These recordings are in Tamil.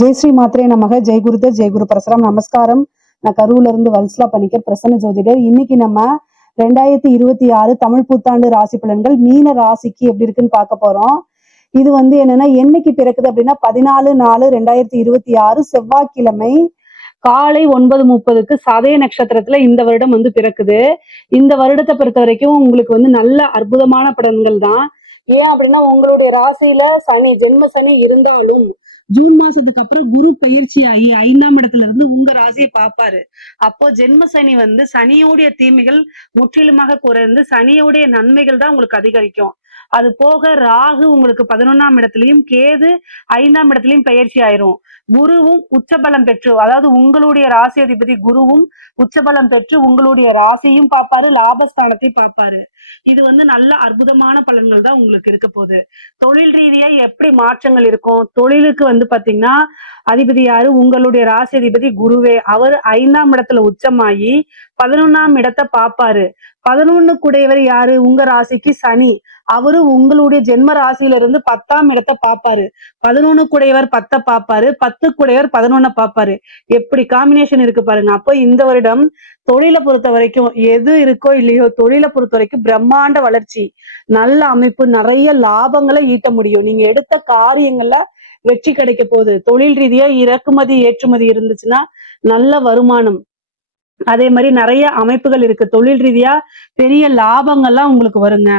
ஜெய் ஸ்ரீ மாத்ரே நமக. ஜெய் குருதர், ஜெய் குரு பரசுராம். நமஸ்காரம். நான் கரூர்ல இருந்து வல்சலா பண்ணிக்க பிரசன்ன ஜோதிடர். இன்னைக்கு நம்ம 2026 தமிழ் புத்தாண்டு ராசி பலன்கள் மீன ராசிக்கு எப்படி இருக்குன்னு பார்க்க போறோம். இது என்னன்னா என்னைக்கு பிறக்குது அப்படின்னா 14/4/2026 செவ்வாய்க்கிழமை காலை 9:30க்கு சதய நட்சத்திரத்துல இந்த வருடம் பிறக்குது. இந்த வருடத்தை பொறுத்த வரைக்கும் உங்களுக்கு நல்ல அற்புதமான பலன்கள் தான். ஏன் அப்படின்னா உங்களுடைய ராசியில சனி ஜென்ம சனி இருந்தாலும் ஜூன் மாசத்துக்கு அப்புறம் குரு பயிற்சி ஆகி 5ஆம் இடத்துல இருந்து உங்க ராசியை பார்ப்பாரு. அப்போ ஜென்ம சனி சனியோடைய தீமைகள் முற்றிலுமாக குறைந்து சனியோடைய நன்மைகள் தான் உங்களுக்கு அதிகரிக்கும். அது போக ராகு உங்களுக்கு 11ஆம் இடத்துலயும் கேது 5ஆம் இடத்துலயும் பயிற்சி ஆயிரும். குருவும் உச்சபலம் பெற்று, அதாவது உங்களுடைய ராசி அதிபதி குருவும் உச்சபலம் பெற்று உங்களுடைய ராசியும் பார்ப்பாரு, லாபஸ்தானத்தையும் பார்ப்பாரு. இது நல்ல அற்புதமான பலன்கள் தான் உங்களுக்கு இருக்க போகுது. தொழில் ரீதியா எப்படி மாற்றங்கள் இருக்கும்? தொழிலுக்கு பாத்தீங்கன்னா அதிபதி யாரு? உங்களுடைய ராசி அதிபதி குருவே. அவர் 5ஆம் இடத்துல உச்சமாகி 11ஆம் இடத்தை பார்ப்பாரு. 11 கூடையவர் யாரு? உங்க ராசிக்கு சனி. அவரு உங்களுடைய ஜென்ம ராசியில இருந்து 10ஆம் இடத்தை பார்ப்பாரு. 11 கூடையவர் 10 பார்ப்பாரு, 10 கூடையவர் 11 பார்ப்பாரு. எப்படி காம்பினேஷன் இருக்கு பாருங்க. அப்போ இந்த வருடம் தொழிலை பொறுத்த வரைக்கும் எது இருக்கோ இல்லையோ, தொழிலை பொறுத்த வரைக்கும் பிரம்மாண்ட வளர்ச்சி, நல்ல அமைப்பு, நிறைய லாபங்களை ஈட்ட முடியும். நீங்க எடுத்த காரியங்கள்ல வெற்றி கிடைக்க போகுது. தொழில் ரீதியா இறக்குமதி ஏற்றுமதி இருந்துச்சுன்னா நல்ல வருமானம். அதே மாதிரி நிறைய அமைப்புகள் இருக்கு. தொழில் ரீதியா பெரிய லாபங்கள்லாம் உங்களுக்கு வருங்க.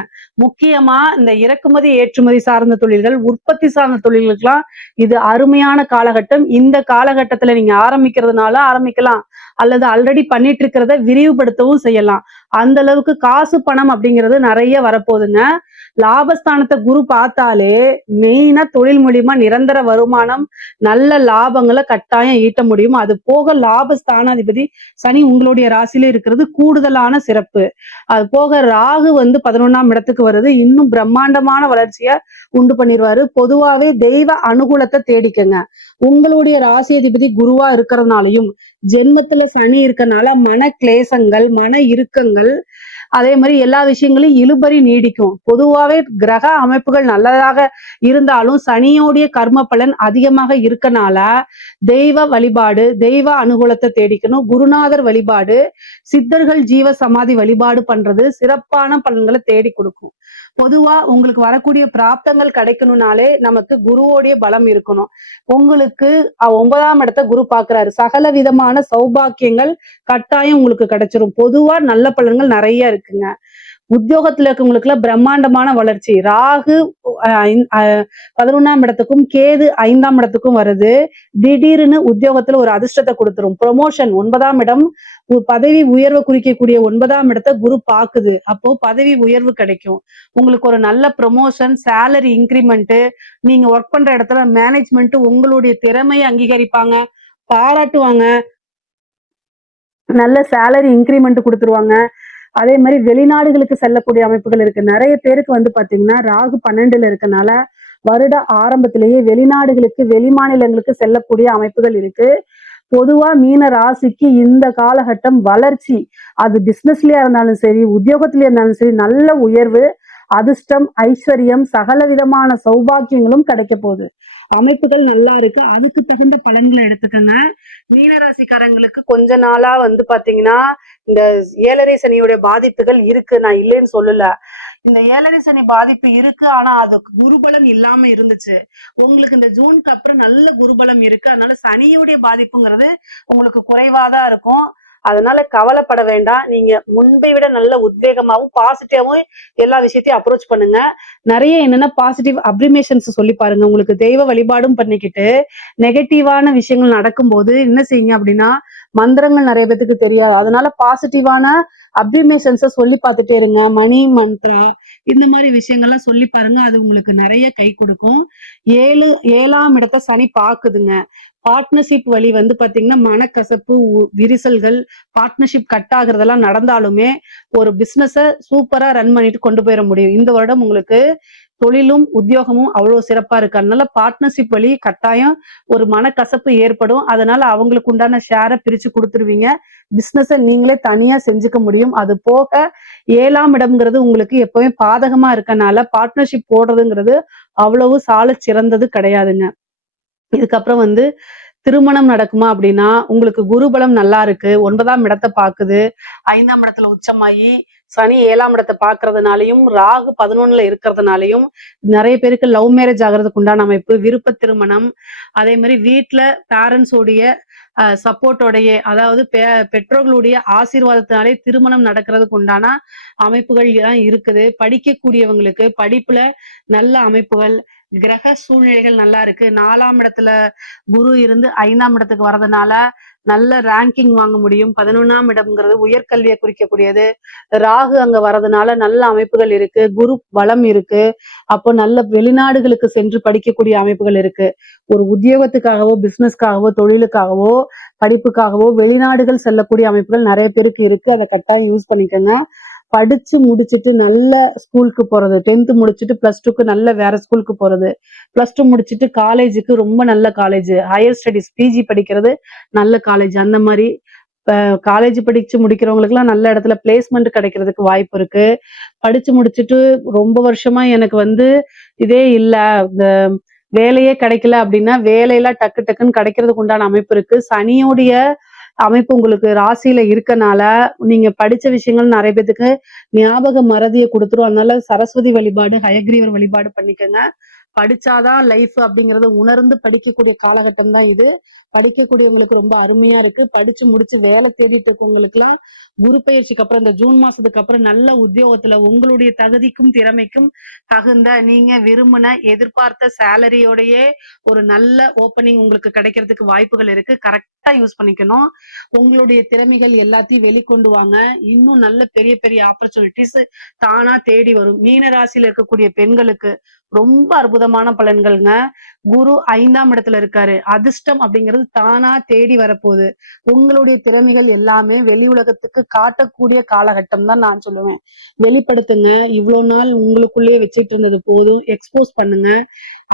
முக்கியமா இந்த இறக்குமதி ஏற்றுமதி சார்ந்த தொழில்கள், உற்பத்தி சார்ந்த தொழில்களுக்கெல்லாம் இது அருமையான காலகட்டம். இந்த காலகட்டத்துல நீங்க ஆரம்பிக்கிறதுனால ஆரம்பிக்கலாம், அல்லது ஆல்ரெடி பண்ணிட்டு இருக்கிறத விரிவுபடுத்தவும் செய்யலாம். அந்த அளவுக்கு காசு பணம் அப்படிங்கிறது நிறைய வரப்போகுதுங்க. லாபஸ்தானத்தை குரு பார்த்தாலே மெயினா தொழில் மூலியமா நிரந்தர வருமானம், நல்ல லாபங்களை கட்டாயம் ஈட்ட முடியும். அது போக லாபஸ்தானாதிபதி சனி உங்களுடைய ராசியில இருக்கிறது கூடுதலான சிறப்பு. அது போக ராகு 11ஆம் இடத்துக்கு வருது, இன்னும் பிரம்மாண்டமான வளர்ச்சிய உண்டு பண்ணிடுவாரு. பொதுவாவே தெய்வ அனுகூலத்தை தேடிக்கங்க. உங்களுடைய ராசி அதிபதி குருவா இருக்கிறதுனாலையும் ஜென்மத்துல சனி இருக்கனால மன கிளேசங்கள், மன இறுக்கங்கள், அதே மாதிரி எல்லா விஷயங்களும் இழுபறி நீடிக்கும். பொதுவாவே கிரக அமைப்புகள் நல்லதாக இருந்தாலும் சனியோடைய கர்ம பலன் அதிகமாக இருக்கனால தெய்வ வழிபாடு, தெய்வ அனுகூலத்தை தேடிக்கணும். குருநாதர் வழிபாடு, சித்தர்கள் ஜீவ சமாதி வழிபாடு பண்றது சிறப்பான பலன்களை தேடி கொடுக்கும். பொதுவா உங்களுக்கு வரக்கூடிய பிராப்தங்கள் கிடைக்கணும்னாலே நமக்கு குருவோடைய பலம் இருக்கணும். உங்களுக்கு 9ஆம் இடத்தை குரு பாக்குறாரு. சகல விதமான சௌபாக்கியங்கள் கட்டாயம் உங்களுக்கு கிடைச்சிரும். பொதுவா நல்ல பலன்கள் நிறைய இருக்குங்க. உத்தியோகத்துல இருக்கவங்களுக்குள்ள பிரம்மாண்டமான வளர்ச்சி. ராகு 11ஆம் இடத்துக்கும் கேது 5ஆம் இடத்துக்கும் வருது. திடீர்னு உத்தியோகத்துல ஒரு அதிர்ஷ்டத்தை கொடுத்துரும். ப்ரொமோஷன். 9ஆம் இடம் பதவி உயர்வை குறிக்கக்கூடிய 9ஆம் இடத்தை குரு பாக்குது. அப்போ பதவி உயர்வு கிடைக்கும். உங்களுக்கு ஒரு நல்ல ப்ரொமோஷன், சேலரி இன்கிரிமெண்ட், நீங்க ஒர்க் பண்ற இடத்துல மேனேஜ்மெண்ட் உங்களுடைய திறமையை அங்கீகரிப்பாங்க, பாராட்டுவாங்க, நல்ல சேலரி இன்கிரிமெண்ட் கொடுத்துருவாங்க. அதே மாதிரி வெளிநாடுகளுக்கு செல்லக்கூடிய அமைப்புகள் இருக்கு. நிறைய பேருக்கு பாத்தீங்கன்னா ராகு 12ல இருக்கனால வருட ஆரம்பத்திலேயே வெளிநாடுகளுக்கு, வெளி மாநிலங்களுக்கு செல்லக்கூடிய அமைப்புகள் இருக்கு. பொதுவா மீன ராசிக்கு இந்த காலகட்டம் வளர்ச்சி. அது பிசினஸ்லயா இருந்தாலும் சரி, உத்தியோகத்திலயா இருந்தாலும் சரி, நல்ல உயர்வு, அதிர்ஷ்டம், ஐஸ்வர்யம், சகல விதமான சௌபாக்கியங்களும் கிடைக்க போகுது. அமைப்புகள் நல்லா இருக்கு. அதுக்கு தகுந்த பலன்களை எடுத்துக்கங்க. மீனராசிக்காரங்களுக்கு கொஞ்ச நாளா பாத்தீங்கன்னா இந்த 7.5 சனியுடைய பாதிப்புகள் இருக்கு. நான் இல்லைன்னு சொல்லல. இந்த 7.5 சனி பாதிப்பு இருக்கு. ஆனா அது குருபலம் இல்லாம இருந்துச்சு. உங்களுக்கு இந்த ஜூனுக்கு அப்புறம் நல்ல குருபலம் இருக்கு. அதனால சனியுடைய பாதிப்புங்கிறது உங்களுக்கு குறைவாதான் இருக்கும். அதனால கவலைப்பட வேண்டாம். நீங்க முன்பை விட நல்ல உத்வேகமாவும் பாசிட்டிவாவும் எல்லா விஷயத்தையும் அப்ரோச் பண்ணுங்க. நிறைய என்னன்னா பாசிட்டிவ் அப்ரிமேஷன்ஸ் சொல்லி பாருங்க. உங்களுக்கு தெய்வ வழிபாடும் பண்ணிக்கிட்டு நெகட்டிவான விஷயங்கள் நடக்கும்போது என்ன செய்யுங்க அப்படின்னா, மந்திரங்கள் நிறைய பேத்துக்கு தெரியாது. அதனால பாசிட்டிவான அப்ரிமேஷன்ஸ சொல்லி பார்த்துட்டே இருங்க. மணி மந்த்ரா இந்த மாதிரி விஷயங்கள்லாம் சொல்லி பாருங்க. அது உங்களுக்கு நிறைய கை கொடுக்கும். 7ஆம் இடத்தை சனி பாக்குதுங்க. பார்ட்னர்ஷிப் வழி பாத்தீங்கன்னா மனக்கசப்பு, விரிசல்கள், பார்ட்னர்ஷிப் கட் ஆகுறதெல்லாம் நடந்தாலுமே ஒரு பிசினஸ சூப்பரா ரன் பண்ணிட்டு கொண்டு போயிட முடியும். இந்த வருடம் உங்களுக்கு தொழிலும் உத்தியோகமும் அவ்வளவு சிறப்பா இருக்கு. அதனால பார்ட்னர்ஷிப் வழி கட்டாயம் ஒரு மனக்கசப்பு ஏற்படும். அதனால அவங்களுக்கு உண்டான ஷேரை பிரிச்சு கொடுத்துருவீங்க. பிசினஸ நீங்களே தனியா செஞ்சுக்க முடியும். அது போக 7ஆம் இடம்ங்கிறது உங்களுக்கு எப்பவுமே பாதகமா இருக்கனால பார்ட்னர்ஷிப் போடுறதுங்கிறது அவ்வளவு சால சிறந்தது கிடையாதுங்க. இதுக்கப்புறம் வந்து திருமணம் நடக்குமா அப்படின்னா உங்களுக்கு குருபலம் நல்லா இருக்கு, 9ஆம் இடத்தை பாக்குது, 5ஆம் இடத்துல உச்சமாயி சனி 7ஆம் இடத்தை பாக்குறதுனாலையும் ராகு 11ல இருக்கிறதுனாலையும் நிறைய பேருக்கு லவ் மேரேஜ் ஆகிறதுக்கு உண்டான அமைப்பு, விருப்ப திருமணம், அதே மாதிரி வீட்டுல பேரண்ட்ஸோடைய சப்போர்ட்டோடைய, அதாவது பெற்றோர்களுடைய ஆசீர்வாதத்தினாலே திருமணம் நடக்கிறதுக்கு உண்டான அமைப்புகள் தான் இருக்குது. படிக்கக்கூடியவங்களுக்கு படிப்புல நல்ல அமைப்புகள், கிரக சூழ்நிலைகள் நல்லா இருக்கு. 4ஆம் இடத்துல குரு இருந்து 5ஆம் இடத்துக்கு வர்றதுனால நல்ல ரேங்கிங் வாங்க முடியும். 11ஆம் இடம்ங்கிறது உயர்கல்வியை குறிக்கக்கூடியது. ராகு அங்க வர்றதுனால நல்ல அமைப்புகள் இருக்கு, குரு பலம் இருக்கு. அப்போ நல்ல வெளிநாடுகளுக்கு சென்று படிக்கக்கூடிய அமைப்புகள் இருக்கு. ஒரு உத்தியோகத்துக்காகவோ பிசினஸ்க்காகவோ தொழிலுக்காகவோ படிப்புக்காகவோ வெளிநாடுகள் செல்லக்கூடிய அமைப்புகள் நிறைய பேருக்கு இருக்கு. அதை கட்டாயம் யூஸ் பண்ணிக்கோங்க. படிச்சு முடிச்சுட்டு நல்ல ஸ்கூலுக்கு போறது, 10th முடிச்சுட்டு +2க்கு நல்ல வேற ஸ்கூலுக்கு போறது, +2 முடிச்சுட்டு காலேஜுக்கு ரொம்ப நல்ல காலேஜ், ஹையர் ஸ்டடிஸ் பிஜி படிக்கிறது நல்ல காலேஜ், அந்த மாதிரி காலேஜ் படிச்சு முடிக்கிறவங்களுக்குலாம் நல்ல இடத்துல பிளேஸ்மெண்ட் கிடைக்கிறதுக்கு வாய்ப்பு இருக்கு. படிச்சு முடிச்சுட்டு ரொம்ப வருஷமா எனக்கு வந்து இதே இல்ல, இந்த வேலையே கிடைக்கல அப்படின்னா வேலையெல்லாம் டக்கு டக்குன்னு கிடைக்கிறதுக்கு உண்டான அமைப்பு இருக்கு. சனியோடைய அமைப்பு உங்களுக்கு ராசியில இருக்கனால நீங்க படிச்ச விஷயங்கள் நிறைய பேத்துக்கு ஞாபக மறதியை கொடுத்துரும். அதனால சரஸ்வதி வழிபாடு, ஹயக்ரீவர் வழிபாடு பண்ணிக்கோங்க. படிச்சாதான் லைஃப் அப்படிங்கறத உணர்ந்து படிக்கக்கூடிய காலகட்டம் தான் இது. படிக்கக்கூடியவங்களுக்கு ரொம்ப அருமையா இருக்கு. படிச்சு முடிச்சு வேலை தேடிட்டு இருக்கவங்களுக்கு எல்லாம் குரு பயிற்சிக்கு அப்புறம் இந்த ஜூன் மாசத்துக்கு அப்புறம் நல்ல உத்தியோகத்துல உங்களுடைய தகுதிக்கும் திறமைக்கும் தகுந்த நீங்க விரும்பின எதிர்பார்த்த சேலரியோடயே ஒரு நல்ல ஓப்பனிங் உங்களுக்கு கிடைக்கிறதுக்கு வாய்ப்புகள் இருக்கு. கரெக்டா யூஸ் பண்ணிக்கணும். உங்களுடைய திறமைகள் எல்லாத்தையும் வெளிக்கொண்டு வாங்க. இன்னும் நல்ல பெரிய பெரிய ஆப்பர்ச்சுனிட்டிஸ் தானா தேடி வரும். மீன ராசியில இருக்கக்கூடிய பெண்களுக்கு ரொம்ப அற்புதமான பலன்கள்ங்க. குரு 5ஆம் இடத்துல இருக்காரு. அதிர்ஷ்டம் அப்படிங்கிறது தானா தேடி வரப்போகுது. உங்களுடைய திறமைகள் எல்லாமே வெளி உலகத்துக்கு காட்டக்கூடிய காலகட்டம் தான் நான் சொல்லுவேன். வெளிப்படுத்துங்க. இவ்வளவு நாள் உங்களுக்குள்ளேயே வச்சுட்டு இருந்தது போதும், எக்ஸ்போஸ் பண்ணுங்க.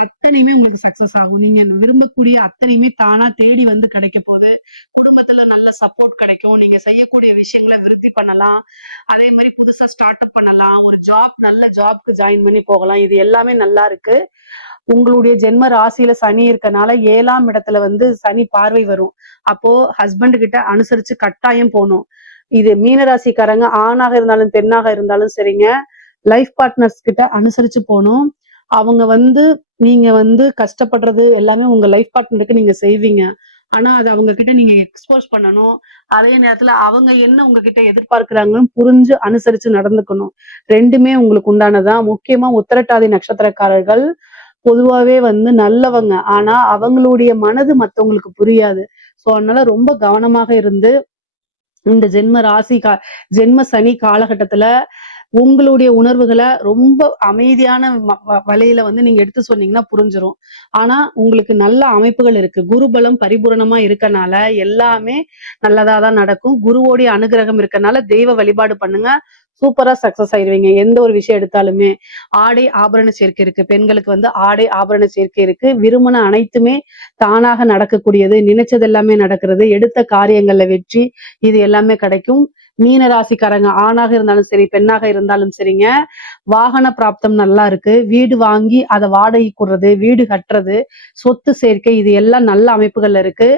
அத்தனையுமே உங்களுக்கு சக்சஸ் ஆகும். நீங்க விரும்பக்கூடிய அத்தனையுமே தானா தேடி வந்து கிடைக்க போகுது. குடும்பத்துல நல்ல சப்போர்ட் கிடைக்கும். நீங்க செய்யக்கூடிய விஷயங்களை விருத்தி பண்ணலாம். அதே மாதிரி புதுசா ஸ்டார்ட் அப் பண்ணலாம். ஒரு ஜாப், நல்ல ஜாப்க்கு ஜாயின் பண்ணி போகலாம். இது எல்லாமே நல்லா இருக்கு. உங்களுடைய ஜென்ம ராசியில சனி இருக்கனால 7ஆம் இடத்துல வந்து சனி பார்வை வரும். அப்போ ஹஸ்பண்ட் கிட்ட அனுசரிச்சு கட்டாயம் போகணும். இது மீனராசிக்காரங்க ஆணாக இருந்தாலும் பெண்ணாக இருந்தாலும் சரிங்க, லைஃப் பார்ட்னர்ஸ் கிட்ட அனுசரிச்சு போகணும். அவங்க வந்து நீங்க வந்து கஷ்டப்படுறது எல்லாமே உங்க லைஃப் பார்ட்னருக்கு நீங்க செய்வீங்க. ஆனா அது அவங்க கிட்ட நீங்க எக்ஸ்போஸ் பண்ணணும். அதே நேரத்துல அவங்க என்ன உங்ககிட்ட எதிர்பார்க்கிறாங்கன்னு புரிஞ்சு அனுசரிச்சு நடந்துக்கணும். 2மே உங்களுக்கு உண்டானதான். முக்கியமா உத்திரட்டாதி நட்சத்திரக்காரர்கள் பொதுவாவே வந்து நல்லவங்க. ஆனா அவங்களுடைய மனது மத்தவங்களுக்கு புரியாது. சோ அதனால ரொம்ப கவனமாக இருந்து இந்த ஜென்ம சனி காலகட்டத்துல உங்களுடைய உணர்வுகளை ரொம்ப அமைதியான வழியில வந்து நீங்க எடுத்து சொன்னீங்கன்னா புரிஞ்சிரும். ஆனா உங்களுக்கு நல்ல அமைப்புகள் இருக்கு. குருபலம் பரிபூரணமா இருக்கனால எல்லாமே நல்லதாதான் நடக்கும். குருவோடைய அனுகிரகம் இருக்கனால தெய்வ வழிபாடு பண்ணுங்க. சூப்பரா சக்சஸ் ஆயிருவீங்க. எந்த ஒரு விஷயம் எடுத்தாலுமே. ஆடை ஆபரண சேர்க்கை இருக்கு. பெண்களுக்கு வந்து ஆடை ஆபரண சேர்க்கை இருக்கு. விரும்பின அனைத்துமே தானாக நடக்கக்கூடியது. நினைச்சது எல்லாமே நடக்கிறது. எடுத்த காரியங்கள்ல வெற்றி, இது எல்லாமே கிடைக்கும். மீன ராசிக்காரங்க ஆணாக இருந்தாலும் சரி, பெண்ணாக இருந்தாலும் சரிங்க, வாகன பிராப்தம் நல்லா இருக்கு. வீடு வாங்கி அதை வாடகை கூடுறது, வீடு கட்டுறது, சொத்து சேர்க்கை, இது எல்லாம் நல்ல அமைப்புகள்ல இருக்கு.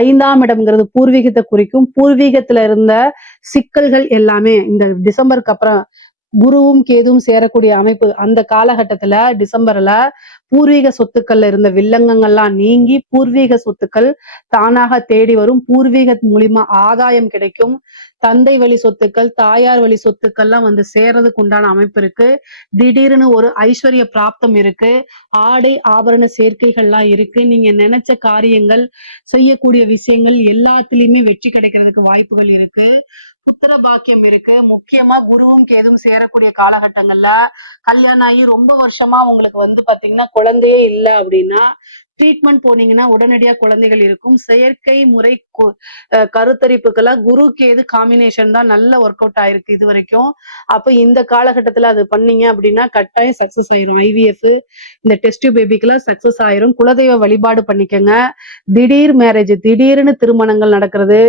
5ஆம் இடம்ங்கிறது பூர்வீகத்தை குறிக்கும். பூர்வீகத்துல இருந்த சிக்கல்கள் எல்லாமே இந்த டிசம்பருக்கு அப்புறம் குருவும் கேதுவும் சேரக்கூடிய அமைப்பு அந்த காலகட்டத்துல டிசம்பர்ல பூர்வீக சொத்துக்கள்ல இருந்த வில்லங்கங்கள்லாம் நீங்கி பூர்வீக சொத்துக்கள் தானாக தேடி வரும். பூர்வீக மூலியமா ஆதாயம் கிடைக்கும். தந்தை வழி சொத்துக்கள், தாயார் வழி சொத்துக்கள்லாம் வந்து சேர்றதுக்கு உண்டான அமைப்பு இருக்கு. திடீர்னு ஒரு ஐஸ்வர்ய பிராப்தம் இருக்கு. ஆடை ஆபரண சேர்க்கைகள்லாம் இருக்கு. நீங்க நினைச்ச காரியங்கள், செய்யக்கூடிய விஷயங்கள் எல்லாத்துலயுமே வெற்றி கிடைக்கிறதுக்கு வாய்ப்புகள் இருக்கு. புத்திர பாக்கியம் இருக்கு. முக்கியமா குருவும் கேதும் சேரக்கூடிய காலகட்டங்கள்ல கல்யாணம் ஆகி ரொம்ப வருஷமா உங்களுக்கு வந்து பாத்தீங்கன்னா குழந்தையே இல்லை அப்படின்னா ட்ரீட்மெண்ட் போனீங்கன்னா உடனடியா குழந்தைகள் இருக்கும். செயற்கை முறை கருத்தரிப்புக்கெல்லாம் குரு கேது காம்பினேஷன் தான் நல்ல ஒர்க் அவுட் ஆயிருக்கு இது வரைக்கும். அப்ப இந்த காலகட்டத்துல அது பண்ணீங்க அப்படின்னா கட்டாயம் சக்சஸ் ஆயிரும். ஐவிஎஃப், இந்த டெஸ்ட் பேபிக்கெல்லாம் சக்சஸ் ஆயிரும். குலதெய்வ வழிபாடு பண்ணிக்கங்க. திடீர் மேரேஜ், திடீர்னு திருமணங்கள் நடக்கிறது,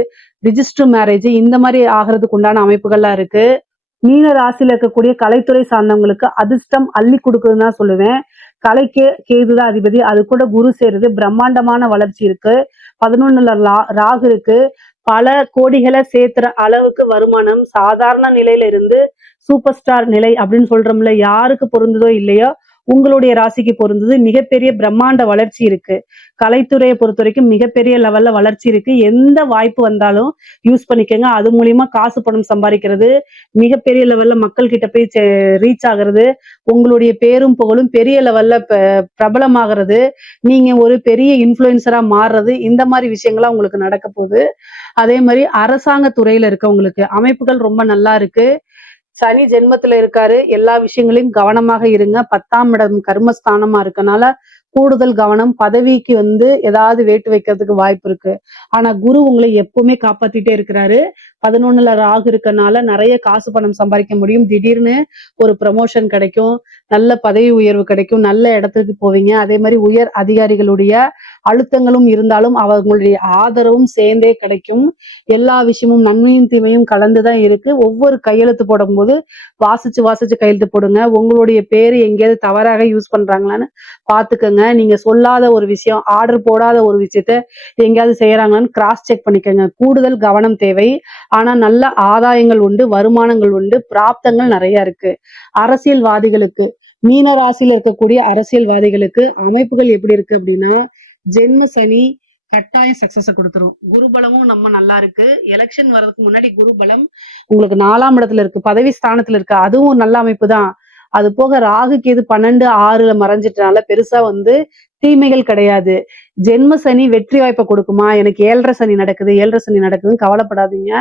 ரிஜிஸ்டர் மேரேஜ், இந்த மாதிரி ஆகிறதுக்கு உண்டான அமைப்புகள்லாம் இருக்கு. மீன ராசியில இருக்கக்கூடிய கலைத்துறை சார்ந்தவங்களுக்கு அதிர்ஷ்டம் அள்ளி கொடுக்குதுன்னு தான் சொல்லுவேன். கலைக்கு கேதுதான் அதிபதி, அது கூட குரு சேருது, பிரம்மாண்டமான வளர்ச்சி இருக்கு. 11ல ராகு இருக்கு. பல கோடிகளை சேர்த்துற அளவுக்கு வருமானம், சாதாரண நிலையில இருந்து சூப்பர் ஸ்டார் நிலை அப்படின்னு சொல்றோம்ல, யாருக்கு பொருந்ததோ இல்லையோ உங்களுடைய ராசிக்கு பொருந்தது. மிகப்பெரிய பிரம்மாண்ட வளர்ச்சி இருக்கு. கலைத்துறையை பொறுத்த வரைக்கும் மிகப்பெரிய லெவல்ல வளர்ச்சி இருக்கு. எந்த வாய்ப்பு வந்தாலும் யூஸ் பண்ணிக்கோங்க. அது மூலியமா காசு பணம் சம்பாதிக்கிறது, மிகப்பெரிய லெவல்ல மக்கள் கிட்ட போய் ரீச் ஆகுறது, உங்களுடைய பேரும் புகழும் பெரிய லெவல்ல பிரபலமாகிறது, நீங்க ஒரு பெரிய இன்ஃபுளுசரா மாறுறது, இந்த மாதிரி விஷயங்கள்லாம் உங்களுக்கு நடக்க போகுது. அதே மாதிரி அரசாங்க துறையில இருக்கவங்களுக்கு அமைப்புகள் ரொம்ப நல்லா இருக்கு. சனி ஜென்மத்துல இருக்காரு. எல்லா விஷயங்களையும் கவனமாக இருங்க. 10ஆம் இடம் கர்மஸ்தானமா இருக்கனால கூடுதல் கவனம். பதவிக்கு ஏதாவது வேட்டு வைக்கிறதுக்கு வாய்ப்பு இருக்கு. ஆனா குரு உங்களை எப்பவுமே காப்பாத்திட்டே இருக்கிறாரு. 11ல ராகு இருக்கனால நிறைய காசு பணம் சம்பாதிக்க முடியும். திடீர்னு ஒரு ப்ரமோஷன் கிடைக்கும், நல்ல பதவி உயர்வு கிடைக்கும், நல்ல இடத்துக்கு போவீங்க. அதே மாதிரி உயர் அதிகாரிகளுடைய அழுத்தங்களும் இருந்தாலும் அவர்களுடைய ஆதரவும் சேர்ந்தே கிடைக்கும். எல்லா விஷயமும் நன்மையும் தீமையும் கலந்துதான் இருக்கு. ஒவ்வொரு கையெழுத்து போடும்போது வாசிச்சு வாசிச்சு கையெழுத்து போடுங்க. உங்களுடைய பேரு எங்கேயாவது தவறாக யூஸ் பண்றாங்களான்னு பாத்துக்கோங்க. நீங்க சொல்லாத ஒரு விஷயம், ஆர்டர் போடாத ஒரு விஷயத்த எங்கேயாவது செய்யறாங்களான்னு கிராஸ் செக் பண்ணிக்கோங்க. கூடுதல் கவனம் தேவை. ஆனா நல்ல ஆதாயங்கள் உண்டு, வருமானங்கள் உண்டு, பிராப்தங்கள் நிறைய இருக்கு. அரசியல்வாதிகளுக்கு, மீன ராசியில இருக்கக்கூடிய அரசியல்வாதிகளுக்கு அமைப்புகள் எப்படி இருக்கு அப்படின்னா, ஜென்ம சனி கட்டாயம் சக்சஸ கொடுத்துரும். குருபலமும் நம்ம நல்லா இருக்கு. எலெக்ஷன் வர்றதுக்கு முன்னாடி குருபலம் உங்களுக்கு 4ஆம் இடத்துல இருக்கு, பதவி ஸ்தானத்துல இருக்கு, அதுவும் நல்ல அமைப்பு தான். அது போக ராகு கேது 12, 6ல மறைஞ்சிட்டனால பெருசா தீமைகள் கிடையாது. ஜென்ம சனி வெற்றி வாய்ப்பை கொடுக்குமா? எனக்கு 7.5 சனி நடக்குது, 7.5 சனி நடக்குதுன்னு கவலைப்படாதீங்க.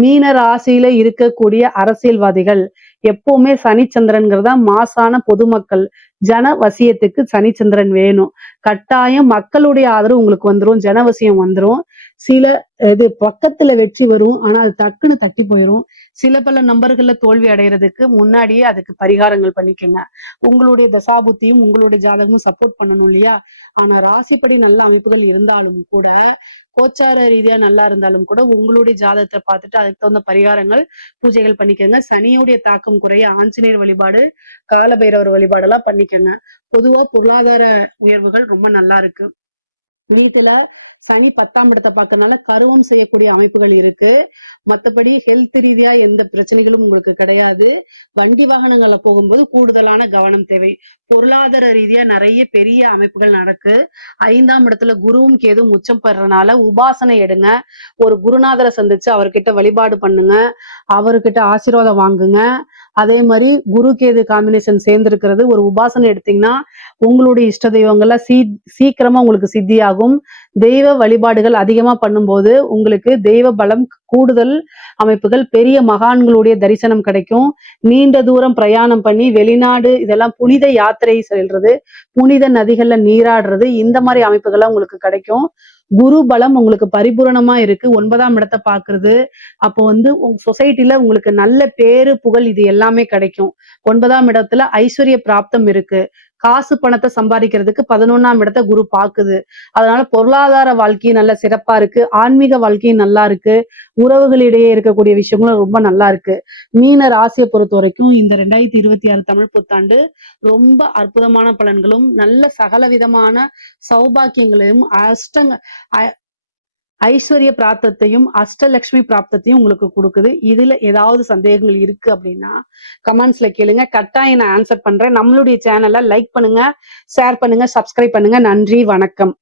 மீன ராசியில இருக்கக்கூடிய அரசியல்வாதிகள் எப்பவுமே சனிச்சந்திரன்கிறதா மாசான பொதுமக்கள் ஜனவசியத்துக்கு சனிச்சந்திரன் வேணும். கட்டாயம் மக்களுடைய ஆதரவு உங்களுக்கு வந்துரும், ஜனவசியம் வந்துரும். சில இது பக்கத்துல வெற்றி வரும், ஆனா அது டக்குன்னு தட்டி போயிரும். சில பல நம்பர்கள்ல தோல்வி அடைகிறதுக்கு முன்னாடியே அதுக்கு பரிகாரங்கள் பண்ணிக்கோங்க. உங்களுடைய தசாபுத்தியும் உங்களுடைய ஜாதகமும் சப்போர்ட் பண்ணணும் இல்லையா? ஆனா ராசிப்படி நல்ல அமைப்புகள் இருந்தாலும் கூட, கோச்சார ரீதியா நல்லா இருந்தாலும் கூட உங்களுடைய ஜாதகத்தை பார்த்துட்டு அதுக்கு தகுந்த பரிகாரங்கள் பூஜைகள் பண்ணிக்கோங்க. சனியுடைய தாக்கம் குறைய ஆஞ்சநேயர் வழிபாடு, காலபைரவர் வழிபாடு எல்லாம் பண்ணிக்கோங்க. பொதுவா பொருளாதார உயர்வுகள் ரொம்ப நல்லா இருக்கு. வீட்டுல சனி 10ஆம் இடத்தை பார்க்கறதுனால கருவம் செய்யக்கூடிய அமைப்புகள் இருக்கு. மற்றபடி ஹெல்த் ரீதியா எந்த பிரச்சனைகளும் உங்களுக்கு கிடையாது. வண்டி வாகனங்கள்ல போகும்போது கூடுதலான கவனம் தேவை. பொருளாதார ரீதியா நிறைய பெரிய அமைப்புகள் நடக்கு. 5ஆம் இடத்துல குருவும் கேதும் உச்சம் பெறறனால உபாசனை எடுங்க. ஒரு குருநாதரை சந்திச்சு அவர்கிட்ட வழிபாடு பண்ணுங்க, அவர்கிட்ட ஆசீர்வாதம் வாங்குங்க. அதே மாதிரி குரு கேது காம்பினேஷன் சேர்ந்திருக்கிறது, ஒரு உபாசனை எடுத்தீங்கன்னா உங்களுடைய இஷ்ட தெய்வங்கள்ல சீக்கிரமா உங்களுக்கு சித்தியாகும். தெய்வ வழிபாடுகள் அதிகமா பண்ணும்போது உங்களுக்கு தெய்வ பலம் கூடுதல் அமைப்புகள், பெரிய மகான்களுடைய தரிசனம் கிடைக்கும். நீண்ட தூரம் பிரயாணம் பண்ணி வெளிநாடு இதெல்லாம் புனித யாத்திரை செல்றது, புனித நதிகள்ல நீராடுறது, இந்த மாதிரி அமைப்புகள்லாம் உங்களுக்கு கிடைக்கும். குரு பலம் உங்களுக்கு பரிபூரணமா இருக்கு. 9ஆம் இடத்தை பாக்குறது, அப்போ உங்க சொசைட்டில உங்களுக்கு நல்ல பேரு புகழ் இது எல்லாமே கிடைக்கும். 9ஆம் இடத்துல ஐஸ்வர்ய பிராப்தம் இருக்கு. காசு பணத்தை சம்பாதிக்கிறதுக்கு 11ஆம் இடத்தை குரு பாக்குது. அதனால பொருளாதார வாழ்க்கையும் நல்ல சிறப்பா இருக்கு. ஆன்மீக வாழ்க்கையும் நல்லா இருக்கு. உறவுகளிடையே இருக்கக்கூடிய விஷயங்களும் ரொம்ப நல்லா இருக்கு. மீன ராசியை பொறுத்த வரைக்கும் இந்த 2026 தமிழ் புத்தாண்டு ரொம்ப அற்புதமான பலன்களும் நல்ல சகல விதமான சௌபாக்கியங்களையும் ஐஸ்வர்ய பிராப்தத்தையும் அஷ்டலட்சுமி பிராப்தத்தையும் உங்களுக்கு கொடுக்குது. இதுல ஏதாவது சந்தேகங்கள் இருக்கு அப்படின்னா கமெண்ட்ஸ்ல கேளுங்க, கட்டாயம் நான் ஆன்சர் பண்றேன். நம்மளுடைய சேனலை லைக் பண்ணுங்க, ஷேர் பண்ணுங்க, சப்ஸ்கிரைப் பண்ணுங்க. நன்றி, வணக்கம்.